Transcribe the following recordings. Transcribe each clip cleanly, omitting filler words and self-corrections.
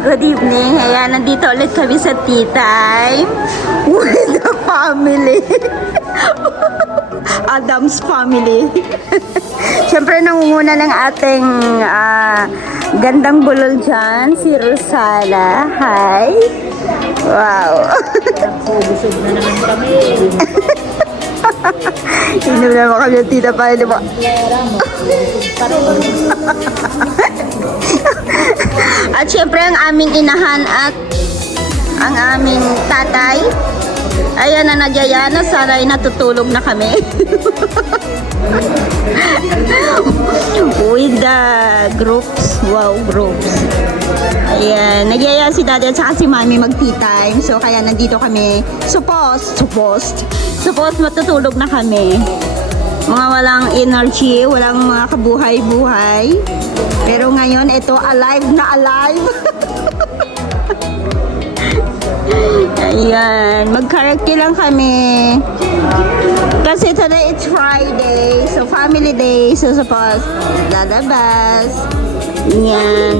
Good evening. Ayan, nandito ulit kami sa tea time with the family. Adam's family. Siyempre, nangunguna ng ating gandang bulol dyan, si Rosana. Hi. Wow. Busog na naman kami. Inom naman kami yung tita pa. Di ba? At syempre ang aming inahan at ang aming tatay. Ayan na nagyaya na, sana ay natutulog na kami. With the groups. Wow, groups. Ayan, nagyaya si daddy at saka si mami mag-tea time. So kaya nandito kami. Supposed matutulog na kami. Mga walang energy, walang mga kabuhay-buhay. Pero ngayon, ito, alive na alive. Ayan, mag-karaoke lang kami. Kasi today it's Friday, so family day, so suppose lalabas. Ayan.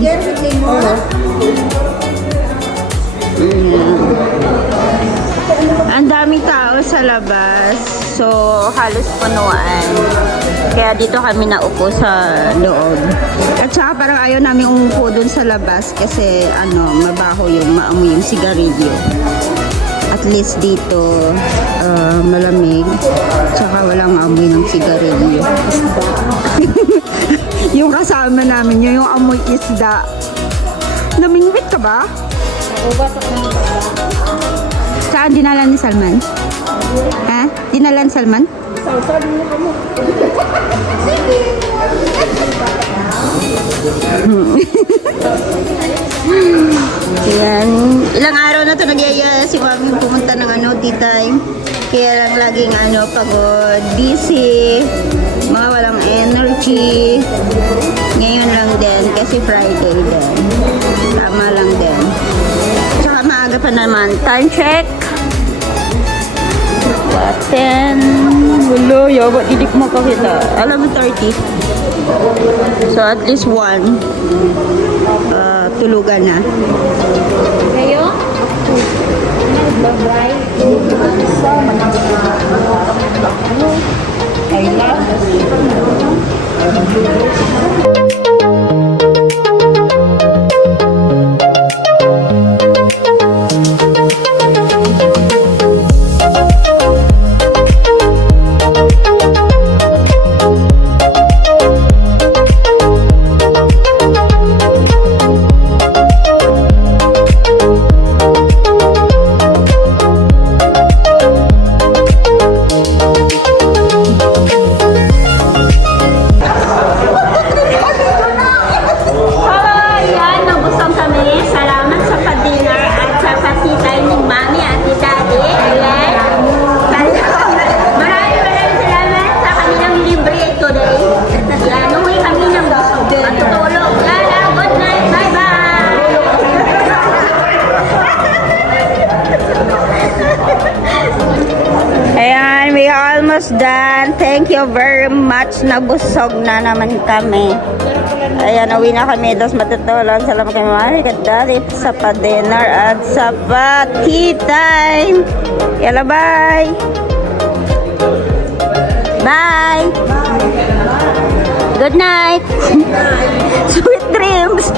Ang daming tao sa labas, so halos punuan. Kaya dito kami naupo sa loob. At saka parang ayaw namin umupo dun sa labas kasi mabaho yung maamoy yung sigarilyo. At least dito malamig, tsaka walang amoy ng sigarilyo. Yung kasama namin yung amoy isda. Namingwit ka ba? Nakubasak ng isda. Saan dinala ni Salman? Ha? Dinala ni Salman? Sausad mo ka mo. Yan. Ilang araw na ito nagyaya si Mami pumunta ng tea time. Kaya lang laging pagod, busy, mga walang energy. Ngayon lang din kasi Friday din. Tama lang din. Tsaka maaga pa naman. Time check. 10. Wala, yawa. Didik mo pa kita. Alam mo 30. So at least 1. Tulugan na. Ngayon? Nagbabay. Sa I love done. Thank you very much. Nabusog na naman kami. Ayan, uwi na kami. Tapos matutulog. Salamat kay Mami Kadali sa pa-dinner at sa pa-tea time. Yala, bye! Bye! Good night! Sweet dreams!